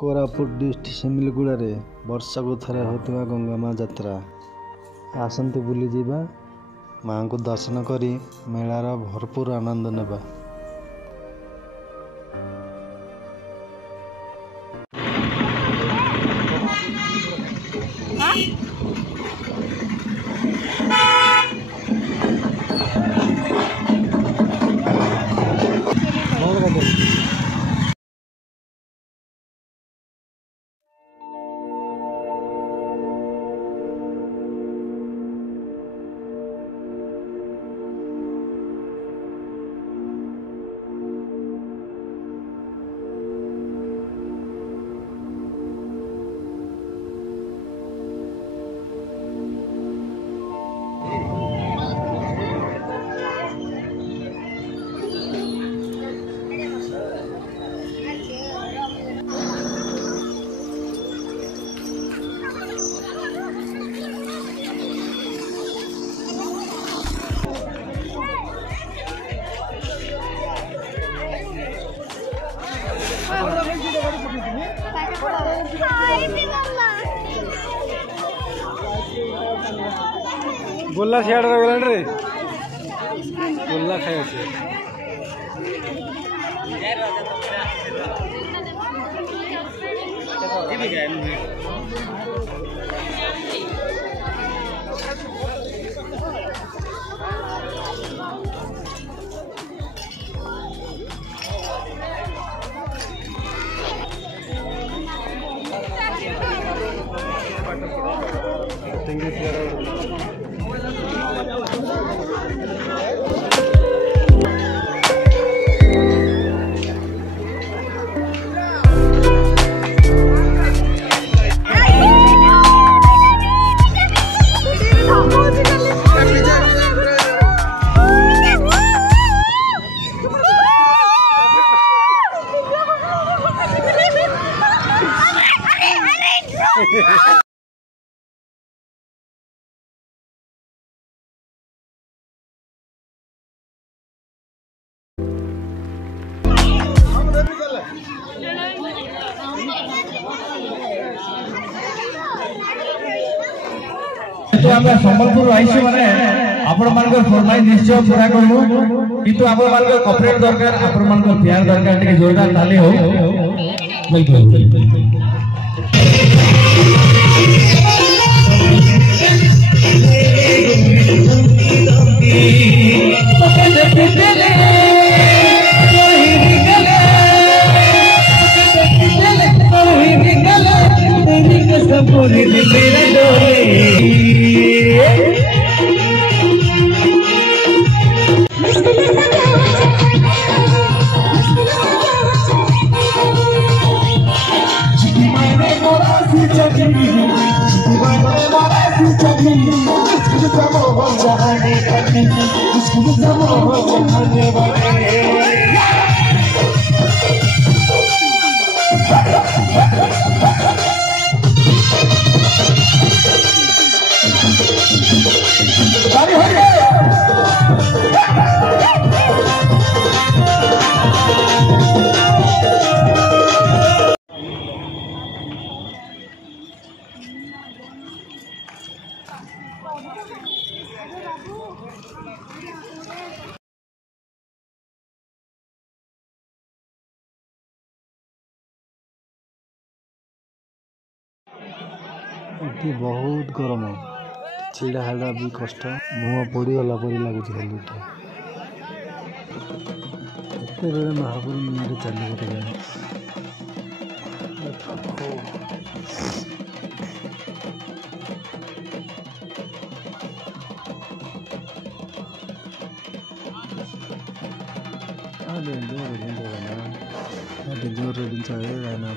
Koraput district सिमिलगुड़ा रे वर्षा को थरे होतिबा गंगामा यात्रा आसंतु बुली जीवा माँ को दर्शन करी मेलार भरपूर आनंद नेबा। गोला सियाड़ रे गोला खाए तो आमे संबलपुर आइछु माने आपण मानकर फरमाइश निश्चय पूरा करमु किंतु आपण मानकर कॉर्पोरेट दरकार आपण मानकर प्यार दरकार टिके जोरदार ताली हो बिल्कुल ये बहुत गरम छिड़ा हाड़ा भी कष्ट मुह पड़गला परी लगुच खाली एत बेले महापुर मुझे चली गए डेंजर डेंजर